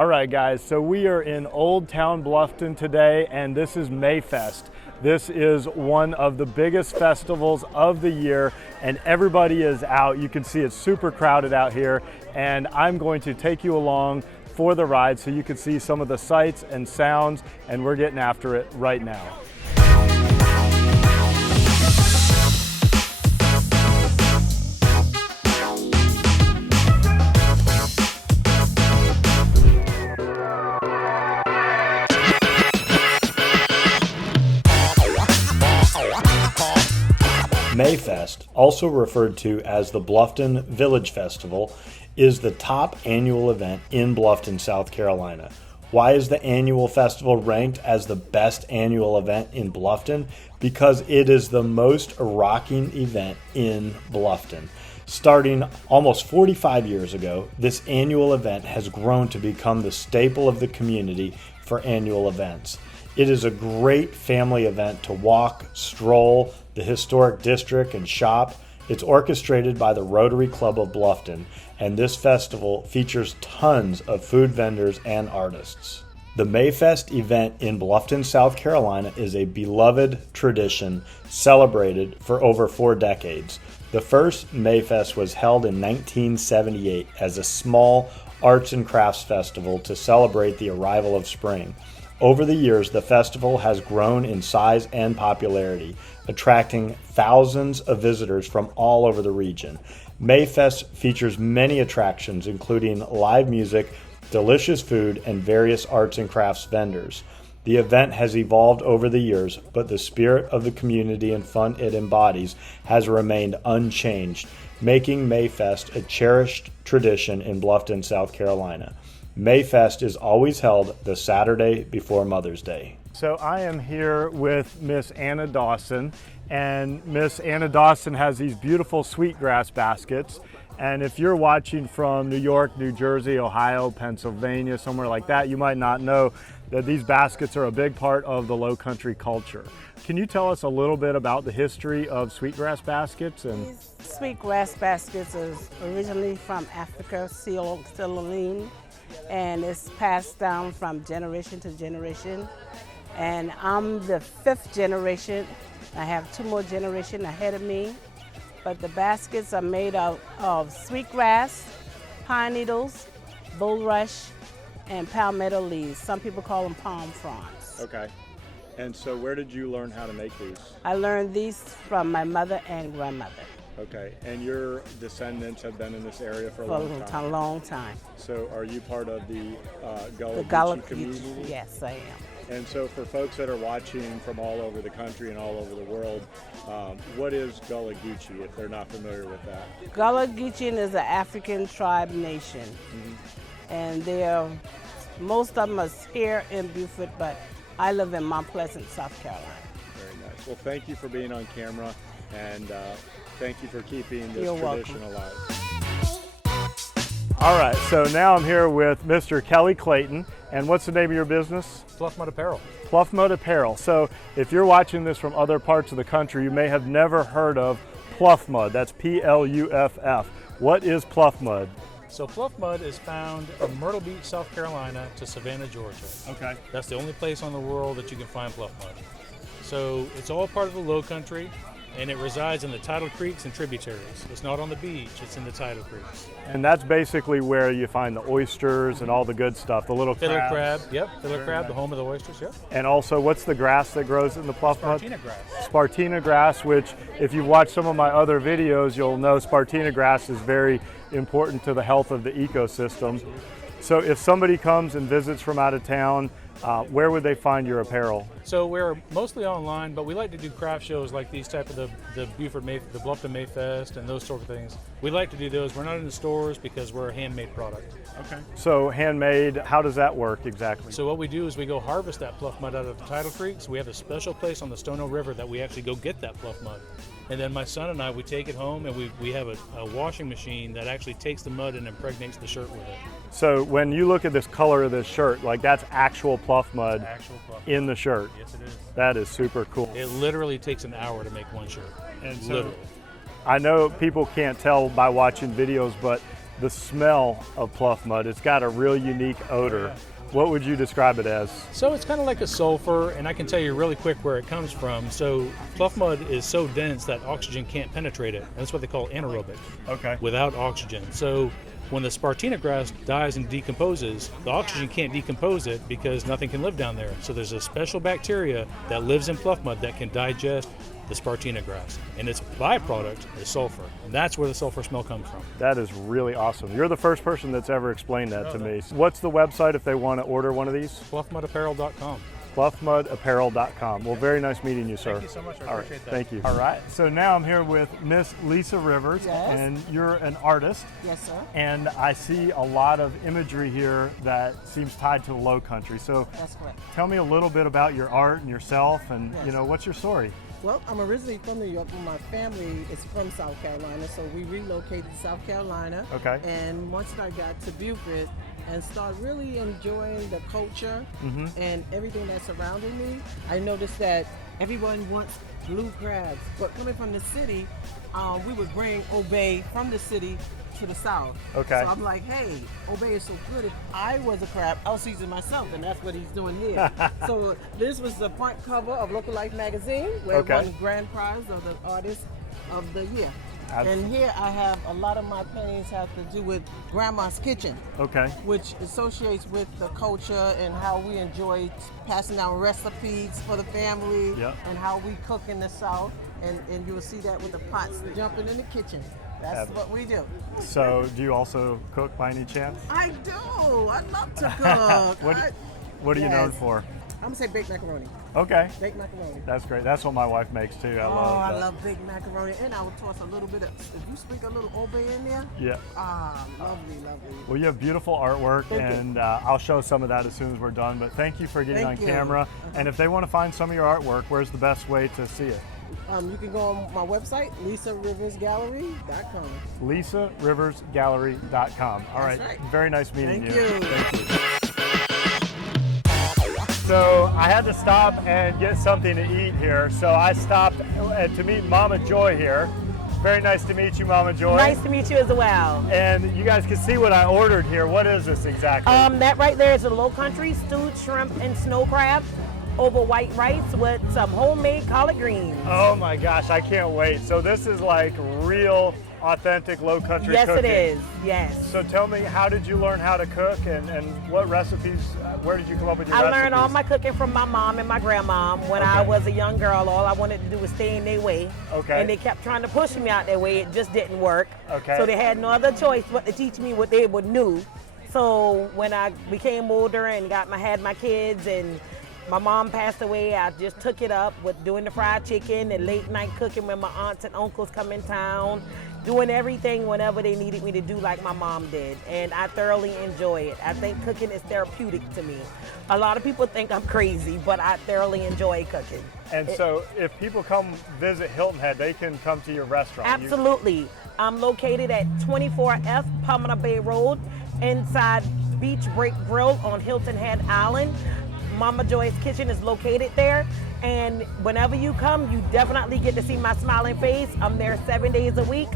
All right, guys, so we are in Oldtown Bluffton today, and this is Mayfest. This is one of the biggest festivals of the year, and everybody is out. You can see it's super crowded out here, and I'm going to take you along for the ride so you can see some of the sights and sounds, and we're getting after it right now. Mayfest, also referred to as the Bluffton Village Festival, is the top annual event in Bluffton, South Carolina. Why is the annual festival ranked as the best annual event in Bluffton? Because it is the most rocking event in Bluffton. Starting almost 45 years ago, this annual event has grown to become the staple of the community for annual events. It is a great family event to walk, stroll the historic district, and shop. It's orchestrated by the Rotary Club of Bluffton, and this festival features tons of food vendors and artists. The Mayfest event in Bluffton, South Carolina is a beloved tradition celebrated for over 4 decades. The first Mayfest was held in 1978 as a small arts and crafts festival to celebrate the arrival of spring. Over the years, the festival has grown in size and popularity, attracting thousands of visitors from all over the region. Mayfest features many attractions, including live music, delicious food, and various arts and crafts vendors. The event has evolved over the years, but the spirit of the community and fun it embodies has remained unchanged, making Mayfest a cherished tradition in Bluffton, South Carolina. Mayfest is always held the Saturday before Mother's Day. So I am here with Miss Anna Dawson, and Miss Anna Dawson has these beautiful sweetgrass baskets. And if you're watching from New York, New Jersey, Ohio, Pennsylvania, somewhere like that, you might not know that these baskets are a big part of the Lowcountry culture. Can you tell us a little bit about the history of sweetgrass baskets? And Sweetgrass baskets is originally from Africa, Ceylon, and it's passed down from generation to generation. And I'm the 5th generation. I have 2 more generations ahead of me. But the baskets are made of sweetgrass, pine needles, bulrush, and palmetto leaves. Some people call them palm fronds. okay. And so where did you learn how to make these? I learned these from my mother and grandmother. Okay, and your descendants have been in this area for a long time? A long time. So are you part of the The Gullah Geechee community? Yes, I am. And so for folks that are watching from all over the country and all over the world, what is Gullah Geechee if they're not familiar with that? Gullah Geechee is an African tribe nation. And most of them are here in Beaufort, but I live in Mount Pleasant, South Carolina. Very nice. Well, thank you for being on camera, and thank you for keeping this You're tradition welcome. alive. All right, so now I'm here with Mr. Kelly Clayton, and what's the name of your business? Pluff Mud Apparel. Pluff Mud Apparel. So if you're watching this from other parts of the country, you may have never heard of Pluff Mud. That's P-L-U-F-F. What is Pluff Mud? So Pluff Mud is found from Myrtle Beach, South Carolina to Savannah, Georgia. Okay. That's the only place on the world that you can find Pluff Mud. So it's all part of the Lowcountry, and it resides in the tidal creeks and tributaries. It's not on the beach, it's in the tidal creeks. And that's basically where you find the oysters and all the good stuff, the little Fiddler crabs. crab, yep, fiddler crab, the home of the oysters, yep. And also, what's the grass that grows in the Pluff Mud? Spartina grass. Spartina grass, which if you've watched some of my other videos, you'll know Spartina grass is very important to the health of the ecosystem. So if somebody comes and visits from out of town, where would they find your apparel? So we're mostly online, but we like to do craft shows like these type of the Bluffton Mayfest and those sort of things. We like to do those. We're not in the stores because we're a handmade product. Okay. So handmade, how does that work exactly? So what we do is we go harvest that pluff mud out of the tidal creeks. We have a special place on the Stono River that we actually go get that pluff mud. And then my son and I, we take it home and we have a washing machine that actually takes the mud and impregnates the shirt with it. So when you look at this color of this shirt, like that's actual Pluff Mud in the shirt. Yes, it is. That is super cool. It literally takes an hour to make one shirt. And so literally. I know people can't tell by watching videos, but the smell of Pluff Mud. It's got a real unique odor. What would you describe it as? So it's kind of like a sulfur, and I can tell you really quick where it comes from. So Pluff Mud is so dense that oxygen can't penetrate it. That's what they call anaerobic. Okay. Without oxygen. So when the Spartina grass dies and decomposes, the oxygen can't decompose it because nothing can live down there. So there's a special bacteria that lives in Pluff Mud that can digest the Spartina grass, and its byproduct is sulfur, and that's where the sulfur smell comes from. That is really awesome. You're the first person that's ever explained that to me. What's the website if they want to order one of these? Pluffmudapparel.com. Pluffmudapparel.com. Well, very nice meeting you, sir. Thank you so much. I All right, appreciate that. thank you. All right, so now I'm here with Miss Lisa Rivers, Yes. and you're an artist. Yes, sir. And I see a lot of imagery here that seems tied to the Lowcountry. So That's correct. tell me a little bit about your art and yourself, and Yes. you know, what's your story? Well, I'm originally from New York, but my family is from South Carolina, so we relocated to South Carolina. Okay. And once I got to Beaufort and started really enjoying the culture and everything that's surrounding me, I noticed that everyone wants blue crabs. But coming from the city, we would bring Obey from the city to the south. Okay. So I'm like, hey, Obey is so good. If I was a crab, I'll season myself, and that's what he's doing here. So this was the front cover of Local Life magazine, where it won the grand prize of the artist of the year. And here I have a lot of my paintings have to do with Grandma's kitchen. Okay. Which associates with the culture and how we enjoy passing down recipes for the family and how we cook in the South. And you will see that with the pots jumping in the kitchen. That's what we do. So do you also cook by any chance? I do. I love to cook. What are you known for? I'm going to say baked macaroni. Okay. Baked macaroni. That's great. That's what my wife makes too. I love baked macaroni. And I would toss a little bit of, if you sprinkle a little Obey in there. Yeah. Lovely, lovely. Well, you have beautiful artwork, and I'll show some of that as soon as we're done. But thank you for getting on camera. And if they want to find some of your artwork, where's the best way to see it? You can go on my website, LisaRiversGallery.com. LisaRiversGallery.com. All right. That's right. Very nice meeting Thank you. you. Thank you. So I had to stop and get something to eat here. So I stopped to meet Mama Joy here. Very nice to meet you, Mama Joy. Nice to meet you as well. And you guys can see what I ordered here. What is this exactly? That right there is a Lowcountry stewed shrimp and snow crab over white rice with some homemade collard greens. Oh my gosh, I can't wait. So this is like real, authentic Lowcountry yes, cooking. Yes, it is. Yes. So tell me, how did you learn how to cook, and what recipes, where did you come up with your recipes? I learned all my cooking from my mom and my grandmom. When I was a young girl, all I wanted to do was stay in their way. Okay. And they kept trying to push me out their way. It just didn't work. Okay. So they had no other choice but to teach me what they would knew. So when I became older and had my kids and my mom passed away, I just took it up with doing the fried chicken and late night cooking when my aunts and uncles come in town, doing everything whenever they needed me to do like my mom did. And I thoroughly enjoy it. I think cooking is therapeutic to me. A lot of people think I'm crazy, but I thoroughly enjoy cooking. And so if people come visit Hilton Head, they can come to your restaurant? Absolutely. I'm located at 24F Pomona Bay Road inside Beach Break Grill on Hilton Head Island. Mama Joy's Kitchen is located there, and whenever you come, you definitely get to see my smiling face. I'm there 7 days a week,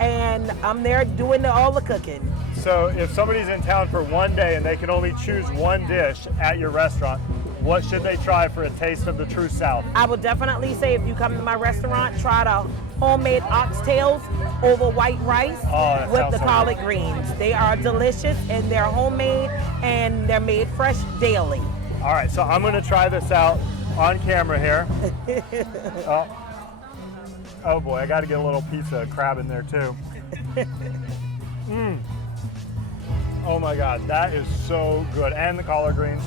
and I'm there doing all the cooking. So if somebody's in town for one day and they can only choose one dish at your restaurant, what should they try for a taste of the true South? I would definitely say if you come to my restaurant, try the homemade oxtails over white rice with the collard greens. They are delicious, and they're homemade, and they're made fresh daily. All right, so I'm going to try this out on camera here. Oh boy, I got to get a little piece of crab in there too. Oh my God, that is so good. And the collard greens.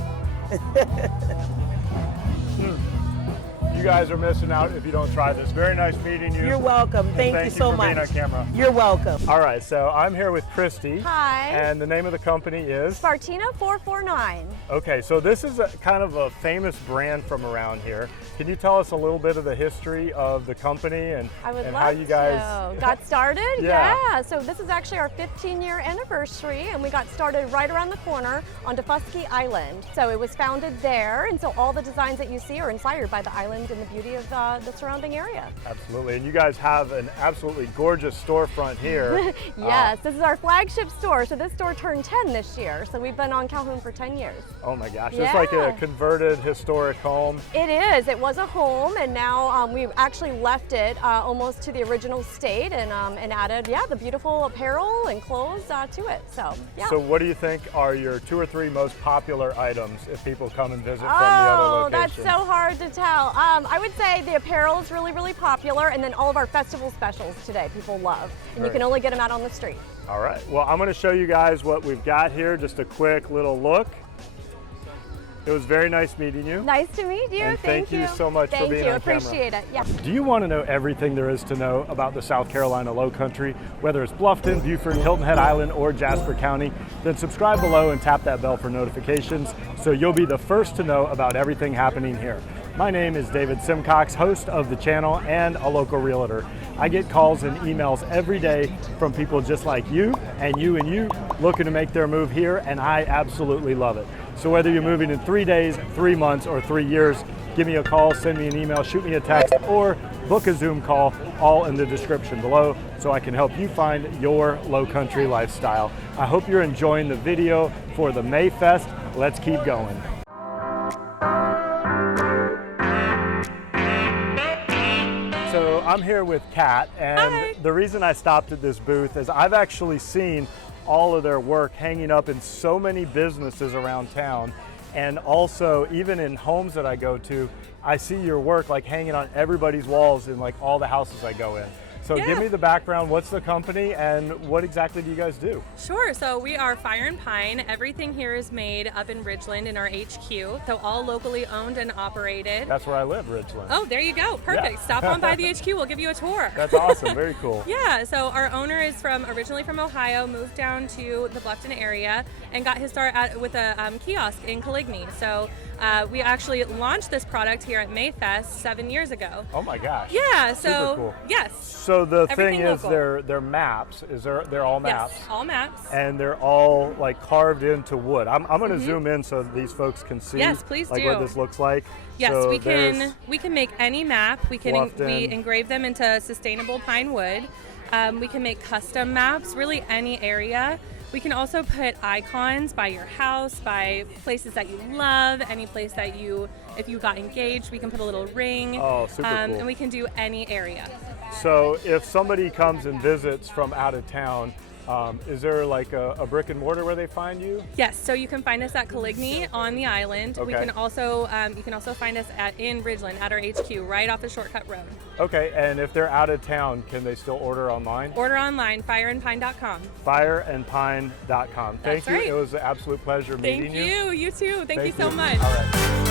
You guys are missing out if you don't try this. Very nice meeting you. You're welcome. Thank you so much. Thank you for being on camera. You're welcome. All right, so I'm here with Christy. Hi. And the name of the company is? Spartina 449. Okay, so this is kind of a famous brand from around here. Can you tell us a little bit of the history of the company and how you guys got started? Yeah. So this is actually our 15-year anniversary, and we got started right around the corner on Defusky Island. So it was founded there, and so all the designs that you see are inspired by the island's and the beauty of the surrounding area. Absolutely, and you guys have an absolutely gorgeous storefront here. Yes, this is our flagship store. So this store turned 10 this year. So we've been on Calhoun for 10 years. Oh my gosh, Yeah. it's like a converted historic home. It is. It was a home, and now we've actually left it almost to the original state, and added, the beautiful apparel and clothes to it. So, yeah. So what do you think are your 2 or 3 most popular items if people come and visit from the other Oh, locations? that's so hard to tell. I would say the apparel is really, really popular, and then all of our festival specials today people love, and you can only get them out on the street. All right, well, I'm gonna show you guys what we've got here, just a quick little look. It was very nice meeting you. Nice to meet you. And thank you so much for being Thank you. on camera. Appreciate it. Yeah. Do you want to know everything there is to know about the South Carolina Lowcountry, whether it's Bluffton, Beaufort, Hilton Head Island, or Jasper County? Then subscribe below and tap that bell for notifications so you'll be the first to know about everything happening here. My name is David Simcox, host of the channel and a local realtor. I get calls and emails every day from people just like you and you looking to make their move here, and I absolutely love it. So whether you're moving in 3 days, 3 months, or 3 years, give me a call, send me an email, shoot me a text, or book a Zoom call, all in the description below, so I can help you find your Lowcountry lifestyle. I hope you're enjoying the video for the Mayfest. Let's keep going. So I'm here with Kat, and Hi. The reason I stopped at this booth is I've actually seen all of their work hanging up in so many businesses around town, and also even in homes that I go to, I see your work like hanging on everybody's walls in like all the houses I go in. So give me the background, what's the company and what exactly do you guys do? Sure, so we are Fire and Pine. Everything here is made up in Ridgeland in our HQ, so all locally owned and operated. That's where I live, Ridgeland. Oh, there you go, perfect. Yeah. Stop on by the HQ, we'll give you a tour. That's awesome, very cool. Yeah, so our owner is originally from Ohio, moved down to the Bluffton area, and got his start with a kiosk in Coligny. So we actually launched this product here at Mayfest 7 years ago. Oh my gosh. Yeah, Super so cool. yes. So the Everything thing is local. they're maps. They're all maps. Yes, all maps. And they're all like carved into wood. I'm going to zoom in so these folks can see Yes, please like do. what this looks like. Yes, So we there's can make any map. We Bluffton. engrave them into sustainable pine wood. We can make custom maps, really any area. We can also put icons by your house, by places that you love, any place that if you got engaged, we can put a little ring. Oh, super cool. And we can do any area. So if somebody comes and visits from out of town, is there like a brick and mortar where they find you? Yes, so you can find us at Coligny on the island. We Okay. can also you can also find us in Ridgeland at our HQ, right off the Shortcut Road. Okay, and if they're out of town, can they still order online? Order online, fireandpine.com. Fireandpine.com. Thank That's you. right. It was an absolute pleasure meeting Thank you. You too. Thank you so much. All right.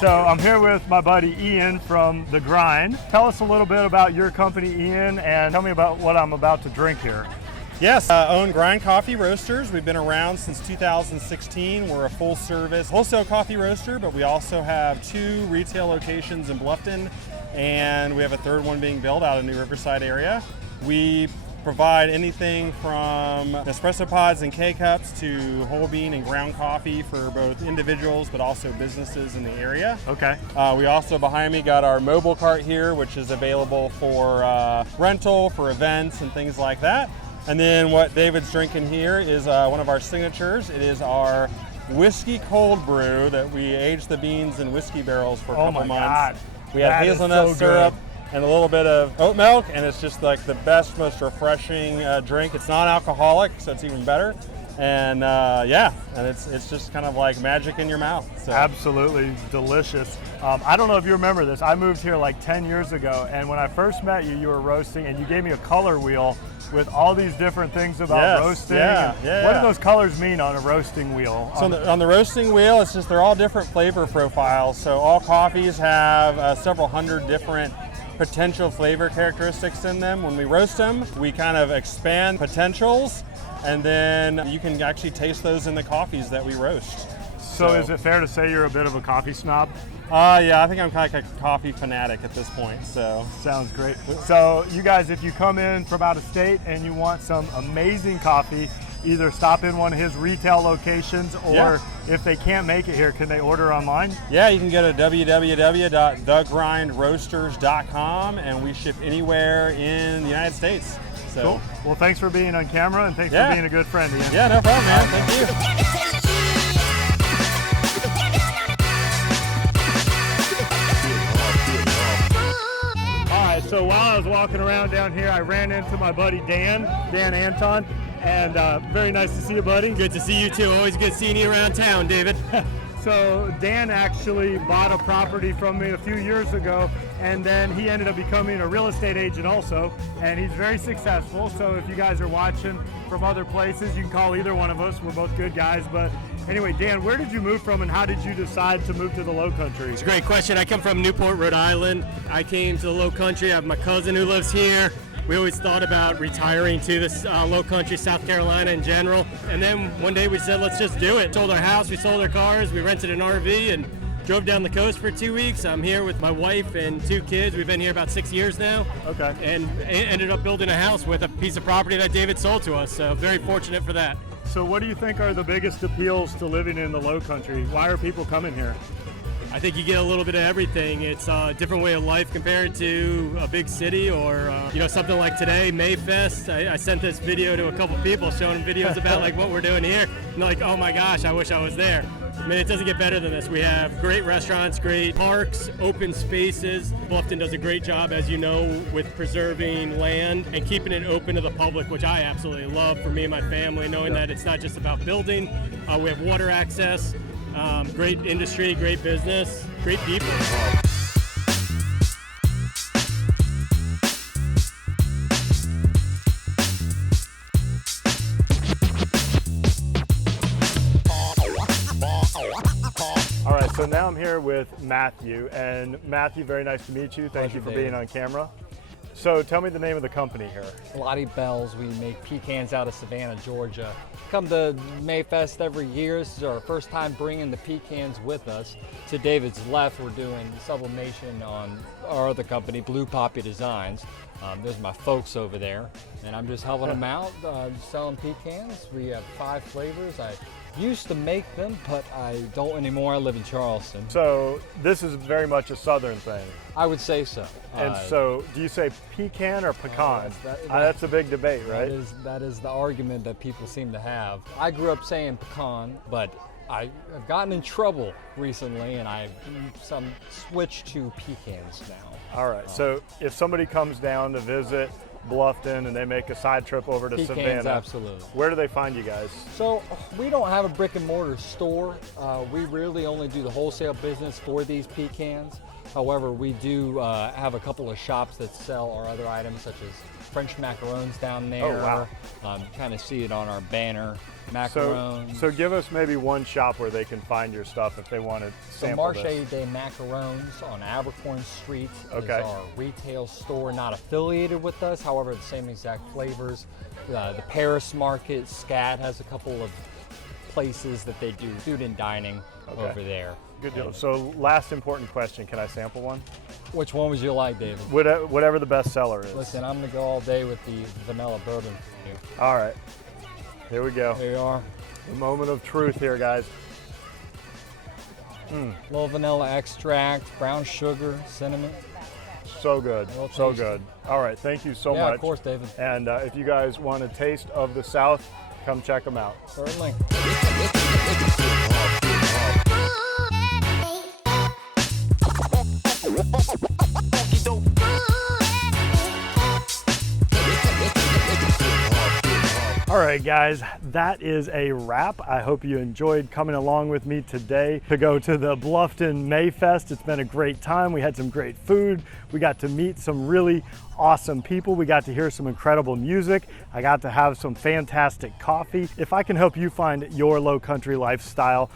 So I'm here with my buddy Ian from The Grind. Tell us a little bit about your company, Ian, and tell me about what I'm about to drink here. Yes, own Grind Coffee Roasters. We've been around since 2016. We're a full service wholesale coffee roaster, but we also have 2 retail locations in Bluffton, and we have a 3rd one being built out in the Riverside area. We provide anything from espresso pods and K-cups to whole bean and ground coffee for both individuals but also businesses in the area. Okay. We also, behind me, got our mobile cart here, which is available for rental, for events and things like that. And then what David's drinking here is one of our signatures. It is our whiskey cold brew that we aged the beans in whiskey barrels for a Oh couple my months. God. We have That is hazelnut so syrup good. and a little bit of oat milk, and it's just like the best, most refreshing drink. It's non-alcoholic, so it's even better. And yeah, and it's just kind of like magic in your mouth. So. Absolutely delicious. I don't know if you remember this. I moved here like 10 years ago, and when I first met you, you were roasting, and you gave me a color wheel with all these different things about Yes, roasting. yeah, And yeah. What do those colors mean on a roasting wheel? So on the roasting wheel, it's just they're all different flavor profiles. So all coffees have several hundred different potential flavor characteristics in them. When we roast them, we kind of expand potentials, and then you can actually taste those in the coffees that we roast. So is it fair to say you're a bit of a coffee snob? Yeah, I think I'm kind of like a coffee fanatic at this point, so. Sounds great. So you guys, if you come in from out of state and you want some amazing coffee, either stop in one of his retail locations, or if they can't make it here, can they order online? Yeah, you can go to www.thegrindroasters.com, and we ship anywhere in the United States. So. Cool. Well, thanks for being on camera, and thanks for being a good friend, Ian. Yeah, no problem, man. Thank you. So while I was walking around down here, I ran into my buddy Dan Anton, and very nice to see you, buddy. Good to see you too. Always good seeing you around town, David. So Dan actually bought a property from me a few years ago, and then he ended up becoming a real estate agent also, and he's very successful. So if you guys are watching from other places, you can call either one of us. We're both good guys. But anyway, Dan, where did you move from, and how did you decide to move to the Lowcountry? It's a great question. I come from Newport, Rhode Island. I came to the Lowcountry. I have my cousin who lives here. We always thought about retiring to this Lowcountry, South Carolina in general. And then one day we said, let's just do it. Sold our house, we sold our cars, we rented an RV and drove down the coast for 2 weeks. I'm here with my wife and 2 kids. We've been here about 6 years now. Okay. And ended up building a house with a piece of property that David sold to us. So very fortunate for that. So what do you think are the biggest appeals to living in the Lowcountry? Why are people coming here? I think you get a little bit of everything. It's a different way of life compared to a big city or something like today, Mayfest. I sent this video to a couple people showing them videos about like what we're doing here. And they're like, oh my gosh, I wish I was there. I mean, it doesn't get better than this. We have great restaurants, great parks, open spaces. Bluffton does a great job, as you know, with preserving land and keeping it open to the public, which I absolutely love for me and my family, knowing that it's not just about building. We have water access. Great industry, great business, great people. All right, so now I'm here with Matthew, and Matthew, very nice to meet you. Thank you for being on camera. So tell me the name of the company here. Lottiebelles. We make pecans out of Savannah, Georgia. Come to Mayfest every year. This is our first time bringing the pecans with us. To David's left, we're doing sublimation on our other company, Blue Poppy Designs. There's my folks over there, and I'm just helping them out, selling pecans. We have 5 flavors. I used to make them, but I don't anymore. I live in Charleston. So this is very much a southern thing. I would say so. And so do you say pecan or pecan? That's a big debate, right? That is the argument that people seem to have. I grew up saying pecan, but I've gotten in trouble recently, and I've switched to pecans now. All right, so if somebody comes down to visit Bluffton and they make a side trip over to Pecans, Savannah, absolutely. Where do they find you guys? So we don't have a brick and mortar store. We really only do the wholesale business for these pecans. However, we do have a couple of shops that sell our other items, such as French macarons down there. Oh, wow. You kind of see it on our banner, macarons. So give us maybe one shop where they can find your stuff if they want to sample Marche this. des Macarons on Abercorn Street is Okay. our retail store, not affiliated with us. However, the same exact flavors. The Paris Market, SCAD has a couple of places that they do food and dining over there. Good deal. So last important question, can I sample one? Which one would you like, David? Whatever the best seller is. Listen, I'm gonna go all day with the vanilla bourbon for you. All right, here we go. There you are. The moment of truth here, guys. Little vanilla extract, brown sugar, cinnamon. So good, Well so tasted. good. All right, thank you so Yeah, much. of course, David. And if you guys want a taste of the South, come check them out. Certainly. All right, guys, that is a wrap. I hope you enjoyed coming along with me today to go to the Bluffton Mayfest. It's been a great time. We had some great food. We got to meet some really awesome people. We got to hear some incredible music. I got to have some fantastic coffee. If I can help you find your low country lifestyle,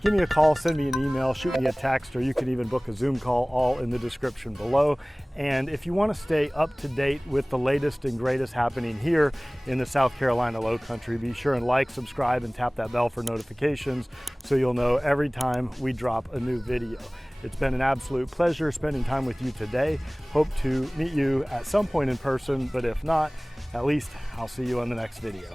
give me a call, send me an email, shoot me a text, or you can even book a Zoom call, all in the description below. And if you want to stay up to date with the latest and greatest happening here in the South Carolina low country, be sure and like, subscribe, and tap that bell for notifications so you'll know every time we drop a new video. It's been an absolute pleasure spending time with you today. Hope to meet you at some point in person, but if not, at least I'll see you on the next video.